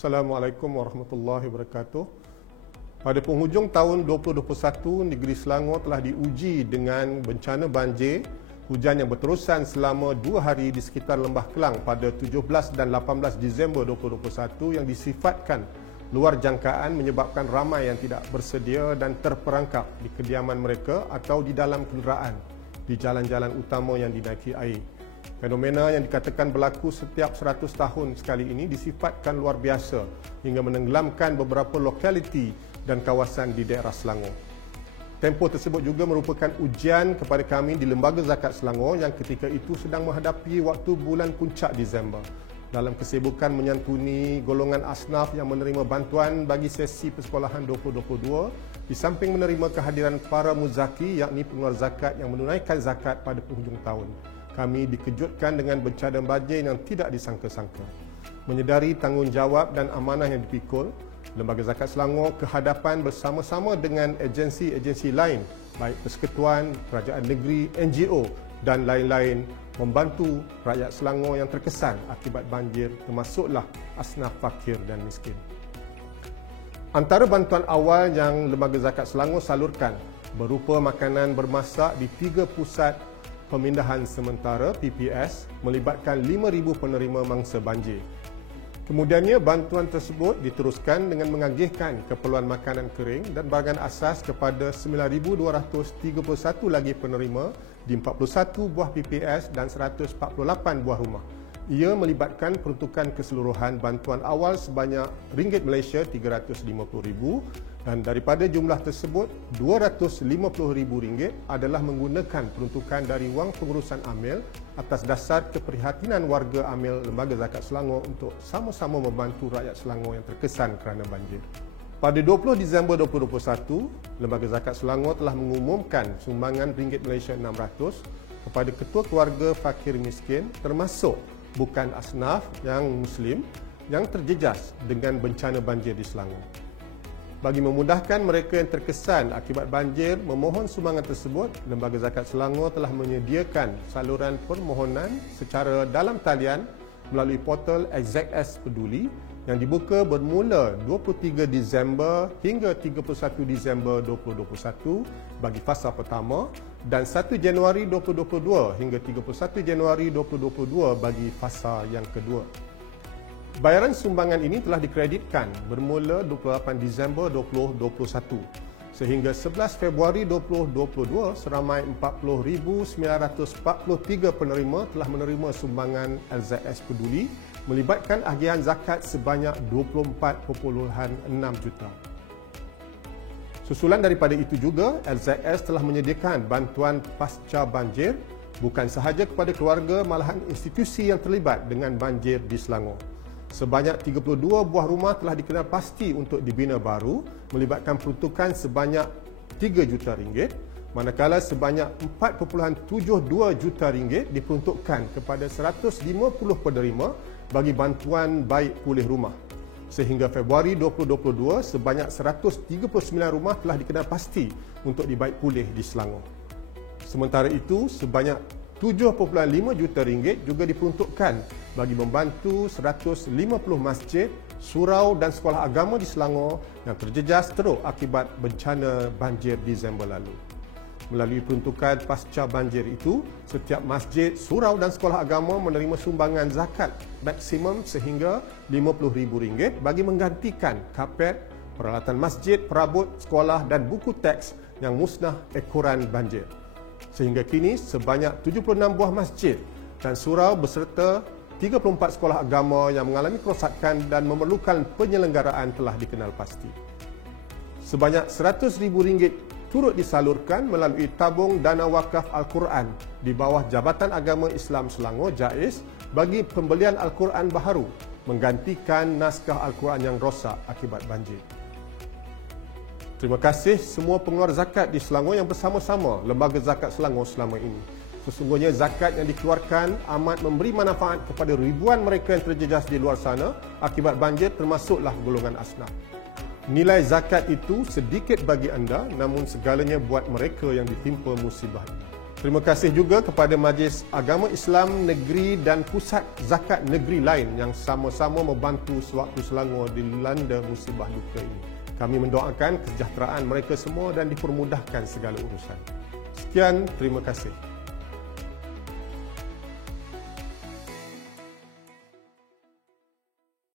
Assalamualaikum warahmatullahi wabarakatuh. Pada penghujung tahun 2021, negeri Selangor telah diuji dengan bencana banjir, hujan yang berterusan selama 2 hari di sekitar Lembah Kelang pada 17 dan 18 Disember 2021 yang disifatkan luar jangkaan menyebabkan ramai yang tidak bersedia dan terperangkap di kediaman mereka atau di dalam kenderaan di jalan-jalan utama yang dinaiki air. Fenomena yang dikatakan berlaku setiap 100 tahun sekali ini disifatkan luar biasa hingga menenggelamkan beberapa lokaliti dan kawasan di daerah Selangor. Tempoh tersebut juga merupakan ujian kepada kami di Lembaga Zakat Selangor yang ketika itu sedang menghadapi waktu bulan puncak Disember dalam kesibukan menyantuni golongan asnaf yang menerima bantuan bagi sesi persekolahan 2022 di samping menerima kehadiran para muzaki yakni pengeluar zakat yang menunaikan zakat pada penghujung tahun. Kami dikejutkan dengan bencana banjir yang tidak disangka-sangka. Menyedari tanggungjawab dan amanah yang dipikul, Lembaga Zakat Selangor kehadapan bersama-sama dengan agensi-agensi lain, baik persekutuan, kerajaan negeri, NGO dan lain-lain membantu rakyat Selangor yang terkesan akibat banjir termasuklah asnaf fakir dan miskin. Antara bantuan awal yang Lembaga Zakat Selangor salurkan berupa makanan bermasak di 3 pusat pemindahan sementara PPS melibatkan 5,000 penerima mangsa banjir. Kemudiannya bantuan tersebut diteruskan dengan mengagihkan keperluan makanan kering dan barangan asas kepada 9,231 lagi penerima di 41 buah PPS dan 148 buah rumah. Ia melibatkan peruntukan keseluruhan bantuan awal sebanyak ringgit Malaysia RM350,000 dan daripada jumlah tersebut RM250,000 adalah menggunakan peruntukan dari wang pengurusan AMIL atas dasar keprihatinan warga AMIL Lembaga Zakat Selangor untuk sama-sama membantu rakyat Selangor yang terkesan kerana banjir. Pada 20 Disember 2021, Lembaga Zakat Selangor telah mengumumkan sumbangan ringgit Malaysia 600 kepada ketua keluarga fakir miskin termasuk bukan asnaf yang Muslim yang terjejas dengan bencana banjir di Selangor. Bagi memudahkan mereka yang terkesan akibat banjir memohon sumbangan tersebut, Lembaga Zakat Selangor telah menyediakan saluran permohonan secara dalam talian melalui portal XZS Peduli yang dibuka bermula 23 Disember hingga 31 Disember 2021 bagi fasa pertama dan 1 Januari 2022 hingga 31 Januari 2022 bagi fasa yang kedua. Bayaran sumbangan ini telah dikreditkan bermula 28 Disember 2021 sehingga 11 Februari 2022 seramai 40,943 penerima telah menerima sumbangan LZS Peduli melibatkan agihan zakat sebanyak 24.6 juta. Susulan daripada itu juga, LZS telah menyediakan bantuan pasca banjir bukan sahaja kepada keluarga malahan institusi yang terlibat dengan banjir di Selangor. Sebanyak 32 buah rumah telah dikenal pasti untuk dibina baru melibatkan peruntukan sebanyak 3 juta ringgit, manakala sebanyak 4.72 juta ringgit diperuntukkan kepada 150 penerima bagi bantuan baik pulih rumah. Sehingga Februari 2022, sebanyak 139 rumah telah dikenal pasti untuk dibaik pulih di Selangor. Sementara itu, sebanyak 7.5 juta ringgit juga diperuntukkan bagi membantu 150 masjid, surau dan sekolah agama di Selangor yang terjejas teruk akibat bencana banjir Disember lalu. Melalui peruntukan pasca banjir itu, setiap masjid, surau dan sekolah agama menerima sumbangan zakat maksimum sehingga RM50,000 bagi menggantikan kapet, peralatan masjid, perabot, sekolah dan buku teks yang musnah ekoran banjir. Sehingga kini sebanyak 76 buah masjid dan surau beserta 34 sekolah agama yang mengalami kerosakan dan memerlukan penyelenggaraan telah dikenal pasti. Sebanyak RM100,000 turut disalurkan melalui tabung dana wakaf Al-Quran di bawah Jabatan Agama Islam Selangor JAIS bagi pembelian Al-Quran baharu menggantikan naskah Al-Quran yang rosak akibat banjir. Terima kasih semua pengeluar zakat di Selangor yang bersama-sama Lembaga Zakat Selangor selama ini. Sesungguhnya zakat yang dikeluarkan amat memberi manfaat kepada ribuan mereka yang terjejas di luar sana akibat banjir termasuklah golongan asnaf. Nilai zakat itu sedikit bagi anda namun segalanya buat mereka yang ditimpa musibah ini. Terima kasih juga kepada Majlis Agama Islam Negeri dan Pusat Zakat Negeri lain yang sama-sama membantu sewaktu Selangor dilanda musibah duka ini. Kami mendoakan kesejahteraan mereka semua dan dipermudahkan segala urusan. Sekian, terima kasih.